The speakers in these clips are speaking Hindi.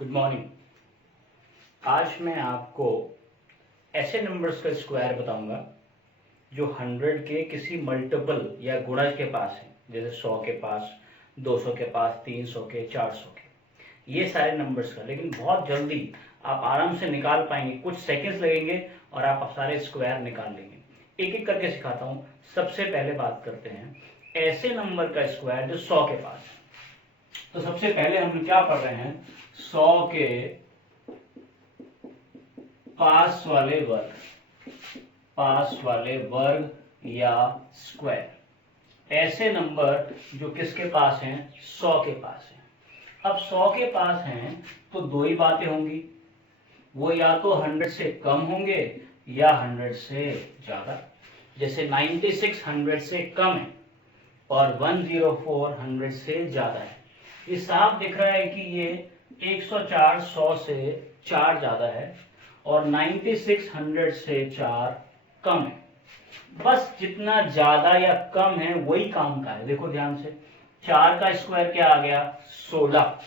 Good morning. आज मैं आपको ऐसे नंबर्स का स्क्वायर बताऊंगा जो 100 के किसी मल्टीपल या गुणज के पास है, जैसे 100 के पास, 200 के पास, 300 के, 400 के, ये सारे नंबर्स का। लेकिन बहुत जल्दी आप आराम से निकाल पाएंगे, कुछ सेकंड्स लगेंगे और आप सारे स्क्वायर निकाल लेंगे। एक एक करके सिखाता हूँ। सबसे पहले बात करते हैं ऐसे नंबर का स्क्वायर जो 100 के पास है। तो सबसे पहले हम क्या पढ़ रहे हैं, 100 के पास वाले वर्ग या स्क्वायर। ऐसे नंबर जो किसके पास हैं, 100 के पास हैं। अब 100 के पास हैं तो दो ही बातें होंगी, वो या तो 100 से कम होंगे या 100 से ज्यादा। जैसे 96 100 से कम है और 104 100 से ज्यादा है। ये साफ दिख रहा है कि ये 104 100 से 4 ज्यादा है और 96 100 से 4 कम है। बस जितना ज्यादा या कम है वही काम का है। देखो ध्यान से, 4 का स्क्वायर क्या आ गया, 16।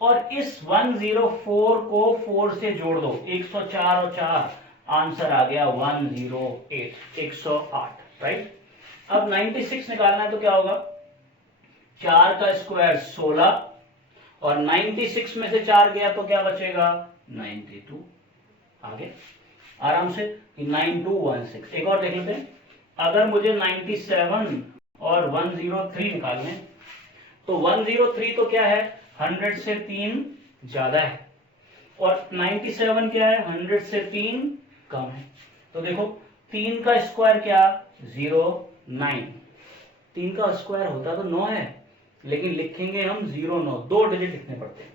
और इस 104 को 4 से जोड़ दो, 104 और 4, आंसर आ गया 108, 108, राइट। अब 96 निकालना है तो क्या होगा, 4 का स्क्वायर 16 और 96 में से 4 गया तो क्या बचेगा, 92। आगे आराम से 9216। एक और देख लेते हैं, अगर मुझे 97 और 103 निकालने, तो 103 तो क्या है, 100 से 3 ज्यादा है और 97 क्या है, 100 से 3 कम है। तो देखो 3 का स्क्वायर क्या, 09। 3 का स्क्वायर होता तो 9 है, लेकिन लिखेंगे हम 09, 2 डिजिट लिखने पड़ते हैं।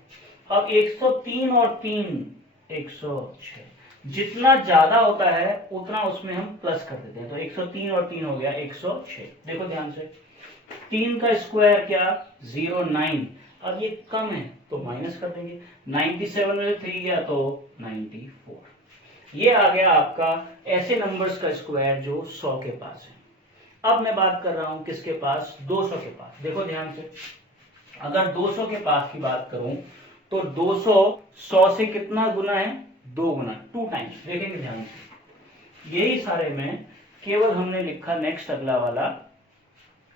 अब 103 और 3 106, जितना ज्यादा होता है उतना उसमें हम प्लस कर देते हैं। तो 103 और 3 हो गया 106। देखो ध्यान से, 3 का स्क्वायर क्या, 09। अब ये कम है तो माइनस कर देंगे, 97 में से 3 गया तो 94। ये आ गया आपका ऐसे नंबर्स का स्क्वायर जो 100 के पास है। अब मैं बात कर रहा हूं किसके पास, 200 के पास। देखो ध्यान से, अगर 200 के पास की बात करूं तो 200 100 से कितना गुना है, 2 गुना, 2 टाइम्स। देखेंगे ध्यान से, यही सारे में केवल हमने लिखा नेक्स्ट अगला वाला,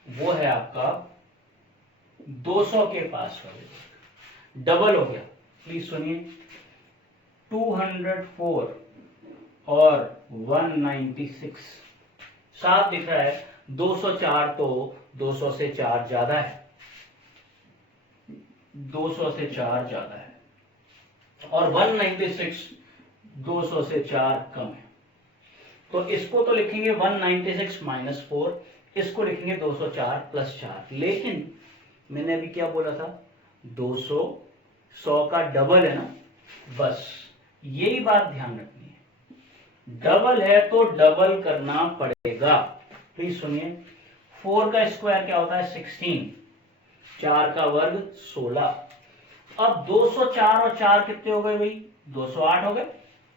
वो है आपका 200 के पास वाले, डबल हो गया। प्लीज सुनिए, 204 और 196, साफ दिख रहा है 204 तो 200 से 4 ज्यादा है, 200 से 4 ज्यादा है, और 196 200 से 4 कम है। तो इसको तो लिखेंगे 196 माइनस 4, इसको लिखेंगे 204 प्लस 4। लेकिन मैंने अभी क्या बोला था, 200 100 का डबल है ना, बस यही बात ध्यान रखनी है। डबल है तो डबल करना पड़ेगा। प्लीज सुनिए, 4 का स्क्वायर क्या होता है, 16, 4 का वर्ग 16। अब 204 और 4 कितने हो गए भाई, 208 हो गए।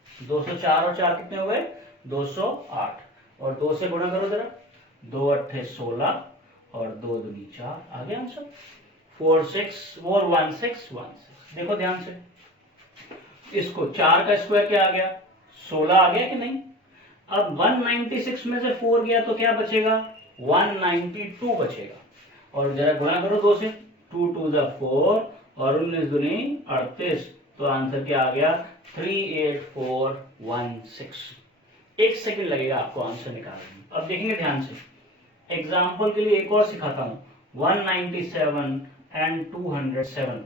204 और 4 कितने हो गए, 208। और 2 से गुणा करो जरा, 2 अट्ठे 16 और 2 दूनी 4, आ गया आंसर 1616। देखो ध्यान से, इसको 4 का स्क्वायर क्या आ गया, 16 आ गया कि नहीं। अब 196 में से 4 गया तो क्या बचेगा, 192 बचेगा। और जरा गुणा करो 2 से, 2 2 4 और 19 दूनी 38, तो आंसर क्या आ गया, 38416। एक सेकंड लगेगा आपको आंसर निकालने में। अब देखेंगे ध्यान से, एग्जाम्पल के लिए एक और सिखाता हूं, 197 एंड 207।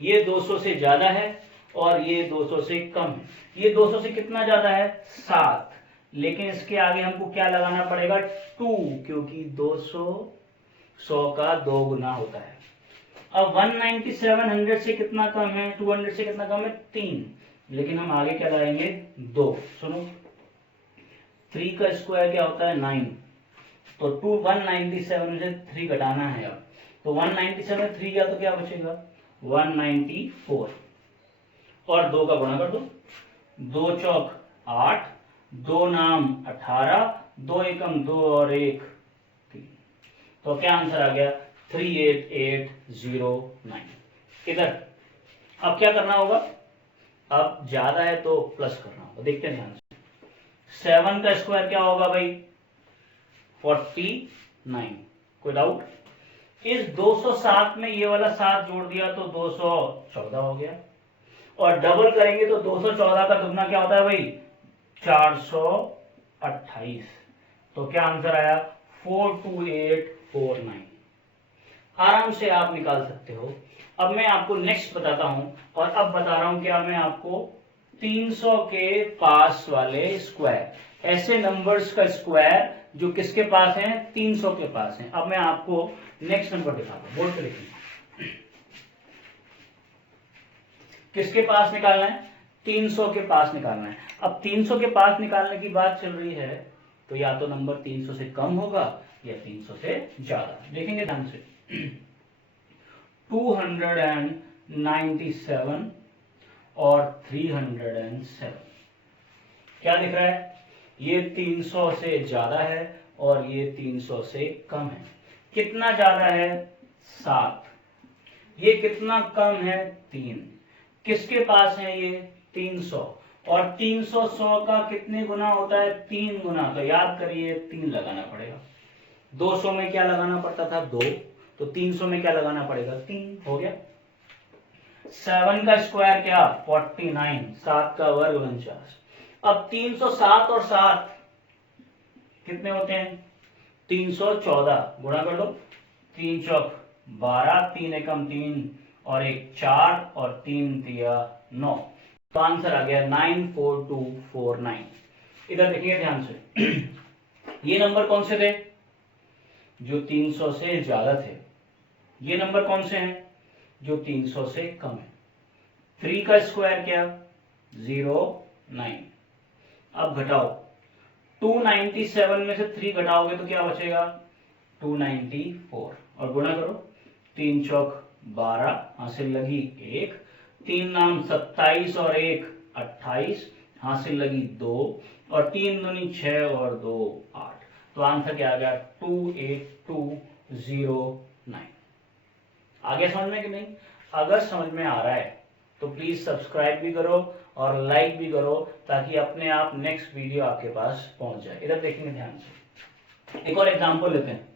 ये 200 से ज्यादा है और ये 200 से कम है। ये 200 से कितना ज्यादा है, 7, लेकिन इसके आगे हमको क्या लगाना पड़ेगा, 2, क्योंकि 200 100 का 2 गुना होता है। अब 197 100 से कितना कम है, 200 से कितना कम है, 3, लेकिन हम आगे क्या लाएंगे, 2। सुनो, 3 का स्क्वायर क्या होता है, 9, तो 197 में से 3 घटाना है। अब तो 197 में 3 गया तो क्या बचेगा, 194, और 2 का गुणा कर दो, 2 चौक 8, 2 नाम 18, 2 एकम 2 और 1 3। तो क्या आंसर आ गया, 38809। इधर अब क्या करना होगा, अब ज्यादा है तो प्लस करना होगा, देखते हैं ध्यान से। 7 का स्क्वायर क्या होगा भाई, 49। कोई डाउट? इस 207 में ये वाला 7 जोड़ दिया तो 214 हो गया, और डबल करेंगे तो 214 का दुगना क्या होता है भाई, 428। तो क्या आंसर आया, 42849। आराम से आप निकाल सकते हो। अब मैं आपको नेक्स्ट बताता हूं, और अब बता रहा हूं क्या मैं आपको, 300 के पास वाले स्क्वायर, ऐसे नंबर्स का स्क्वायर जो किसके पास है, 300 के पास है। अब मैं आपको नेक्स्ट नंबर दिखाता हूं, बोर्ड पे लिखिए, किसके पास निकालना है, 300 के पास निकालना है। अब 300 के पास निकालने की बात चल रही है, तो या तो नंबर 300 से कम होगा या 300 से ज्यादा। देखेंगे ध्यान से, 297 और 307, क्या दिख रहा है, ये 300 से ज्यादा है और ये 300 से कम है। कितना ज्यादा है, 7। ये कितना कम है, 3। किसके पास है ये, 300। और 300 100 का कितने गुना होता है, 3 गुना। तो याद करिए 3 लगाना पड़ेगा। 200 में क्या लगाना पड़ता था, 2। तो 300 में क्या लगाना पड़ेगा, 3। हो गया। 7 का स्क्वायर क्या, 49। 7 का वर्ग 49। अब 307 और 7 कितने होते हैं, 314। गुणा कर लो, 3 चौक 12, 3 एकम 3 और 1 4 और 3 तिया 9। तो आंसर आ गया 94249। इधर देखिए ध्यान से, ये नंबर कौन से थे, जो 300 से ज्यादा थे। ये नंबर कौन से हैं, जो 300 से कम है। 3 का स्क्वायर क्या, 09। अब घटाओ, 297 में से 3 घटाओगे तो क्या बचेगा, 294। और गुणा करो, 3 चौक 12, हासिल लगी 1, 3 नाम 27 और 1 28, हासिल लगी 2, और 3 दूनी 6 और 2 8। तो आंसर क्या आ गया, 28209। आगे समझ में कि नहीं? अगर समझ में आ रहा है तो प्लीज सब्सक्राइब भी करो और लाइक भी करो, ताकि अपने आप नेक्स्ट वीडियो आपके पास पहुंच जाए। इधर देखेंगे ध्यान से, एक और एग्जांपल लेते हैं,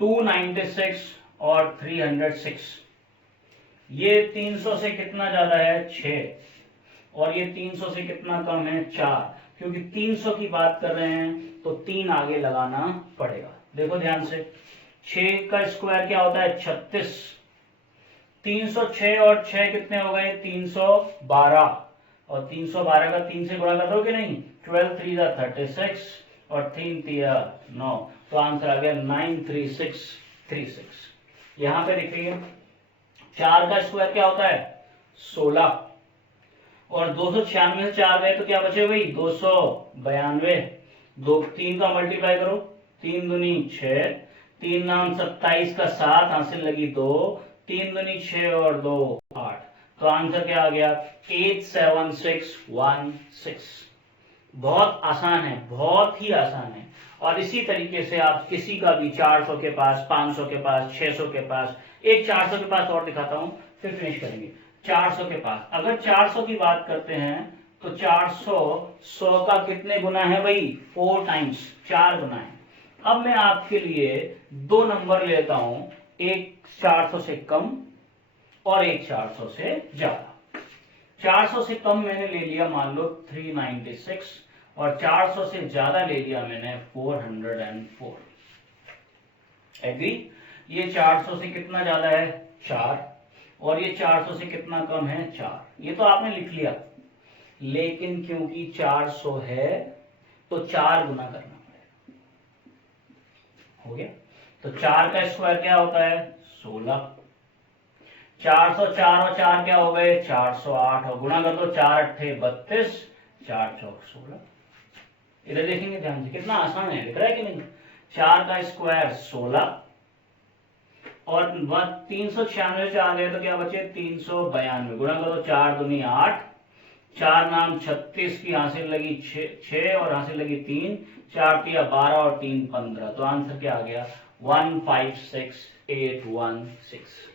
296 और 306। ये 300 से कितना ज्यादा है, 6, और ये 300 से कितना कम है, 4। क्योंकि 300 की बात कर रहे हैं तो 3 आगे लगाना पड़ेगा। देखो ध्यान से, 6 का स्क्वायर क्या होता है, 36। 306 और 6 कितने हो गए, 312। और 312 का 3 से गुणा कर दो कि नहीं, 12 3 36 और 3 तिया 9। तो आंसर आ गया 93636। यहां पे देखिए, 4 का स्क्वायर क्या होता है, 16। और 296 से 4 गए तो क्या बचे भाई, 292। 3 का मल्टीप्लाई करो, 3 दूनी 6, 3 नाम 27 का 7, हासिल लगी 2, 3 दूनी 6 और 2 8। तो आंसर क्या आ गया, 87616। बहुत आसान है, बहुत ही आसान है। और इसी तरीके से आप किसी का भी 400 के पास, 500 के पास, 600 के पास, एक 400 के पास और दिखाता हूं, फिर फिनिश करेंगे। 400 के पास, अगर 400 की बात करते हैं तो 400 100 का कितने गुना है भाई, 4 टाइम्स, 4 गुना है। अब मैं आपके लिए 2 नंबर लेता हूं, एक 400 से कम और एक 400 से ज्यादा। 400 से कम मैंने ले लिया मान लो 396, और 400 से ज्यादा ले लिया मैंने 404। एग्री? ये 400 से कितना ज्यादा है, 4, और ये 400 से कितना कम है, 4। ये तो आपने लिख लिया, लेकिन क्योंकि 400 है तो 4 गुना करना पड़ेगा। हो गया? तो 4 का स्क्वायर क्या होता है, 16। 404 और 4 क्या हो गए, 408, और गुणा कर दो, 4 अट्ठे 32, 4 चौक 16। इधर देखेंगे ध्यान से, कितना आसान है, दिख रहा है कि नहीं। 4 का स्क्वायर 16, और 396 से आ गए तो क्या बचे, 392। गुणा करो, 4 दूनी 8, 4 नाम 36 की हासिल लगी 6 और हासिल लगी 3, 4 तिया 12 और 3 15। तो आंसर क्या आ गया, 156816।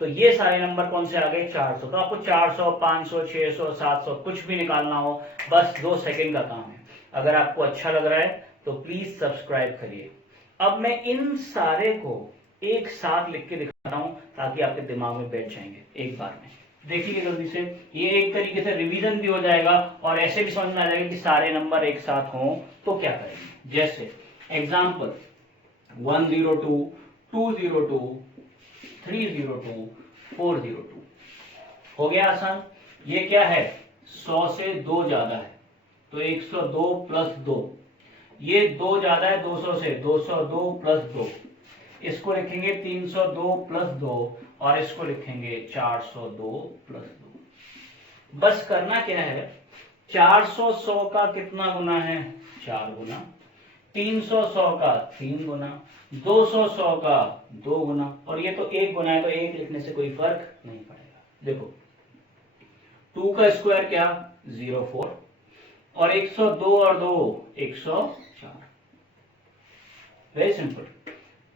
तो ये सारे नंबर कौन से आ गए 400। तो आपको 400, 500, 600, 700 कुछ भी निकालना हो बस 2 सेकंड का काम है। अगर आपको अच्छा लग रहा है तो प्लीज सब्सक्राइब करिए। अब मैं इन सारे को एक साथ लिख के दिखाता हूं ताकि आपके दिमाग में बैठ जाएंगे एक बार में। देखिए जल्दी से, ये एक तरीके से रिवीजन भी हो जाएगा और ऐसे भी समझ में आ जाएगा कि सारे नंबर एक साथ हों तो क्या करेंगे। जैसे एग्जाम्पल 102, 202, 302, 402 हो गया आसान। ये क्या है 100 से 2 ज्यादा है तो 102 प्लस 2, ये 2 ज्यादा है 200 से, 202 प्लस 2, इसको लिखेंगे 302 प्लस 2 और इसको लिखेंगे 402 प्लस 2। बस करना क्या है 400 100 का कितना गुना है 4 गुना, 300 100 का 3 गुना, 200 100 का 2 गुना, और ये तो 1 गुना है तो 1 लिखने से कोई फर्क नहीं पड़ेगा। देखो 2 का स्क्वायर क्या 04 और 102 और 2 104। Very simple.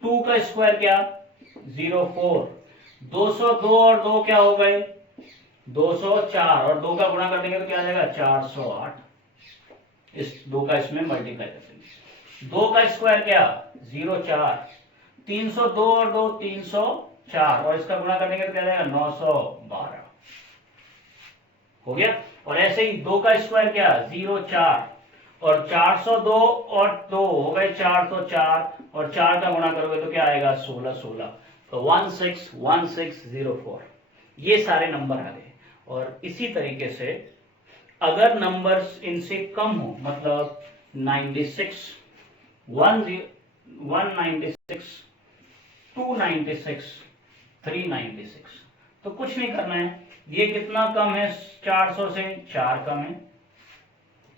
2 का स्क्वायर क्या 04, 202 और 2 क्या हो गए 204 और 2 का गुणा कर देंगे तो क्या आ जाएगा 408। इस 2 का इसमें मल्टीप्लाई कर देंगे। 2 का स्क्वायर क्या 04, 302 और 2 304 और इसका गुणा कर देंगे तो क्या आ जाएगा 912। हो गया। और ऐसे ही 2 का स्क्वायर क्या 04 और 402 और 2 हो गए 404 और 4 का गुणा करोगे तो क्या आएगा 1616, तो 161604। ये सारे नंबर आ गए। और इसी तरीके से अगर नंबर्स इनसे कम हो, मतलब 96, 196, 296, 396, तो कुछ नहीं करना है। ये कितना कम है 400 से 4 कम है,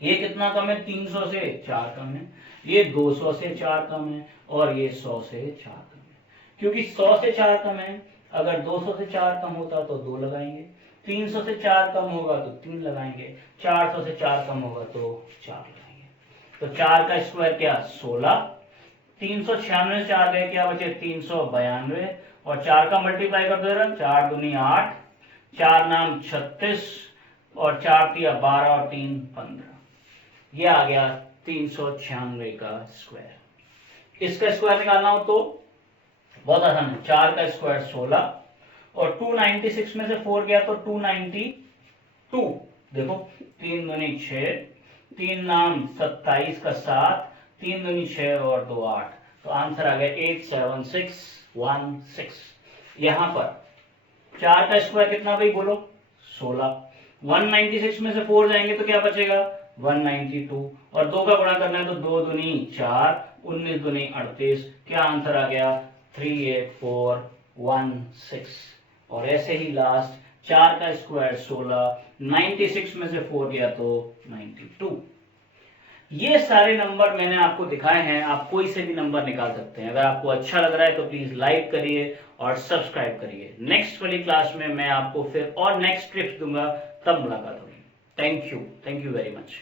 ये कितना कम है 300 से 4 कम है, ये 200 से 4 कम है और ये 100 से 4 कम है। क्योंकि 100 से 4 कम है, अगर 200 से 4 कम होता तो 2 लगाएंगे, 300 से 4 कम होगा तो 3 लगाएंगे, 400 से 4 कम होगा तो 4 लगाएंगे। तो 4 का स्क्वायर क्या 16, 396 से 4 गए क्या बचे 392 और 4 का मल्टीप्लाई कर दो 4 दूनी 8, 4 नाम 36 और 4 तिया 12 और 3 15। ये आ गया 396 का स्क्वायर। इसका स्क्वायर निकालना हो तो बहुत आसान है। 4 का स्क्वायर 16 और 296 में से 4 गया तो 292। देखो 3 दूनी 6, 3 नाम 27 का 7, 3 दूनी 6 और 2 8, तो आंसर आ गया 87616। यहां पर 4 का स्क्वायर कितना भाई बोलो 16, 196 में से 4 जाएंगे तो क्या बचेगा 192 और 2 का गुणा करना है तो 2 दूनी 4, 19 दूनी 38, क्या आंसर आ गया 38416। और ऐसे ही लास्ट 4 का स्क्वायर 16, 96 में से 4 गया तो 92। ये सारे नंबर मैंने आपको दिखाए हैं, आप कोई से भी नंबर निकाल सकते हैं। अगर आपको अच्छा लग रहा है तो प्लीज लाइक करिए और सब्सक्राइब करिए। नेक्स्ट वाली क्लास में मैं आपको फिर और नेक्स्ट टिप्स दूंगा, तब मुलाकात होगी। Thank you very much.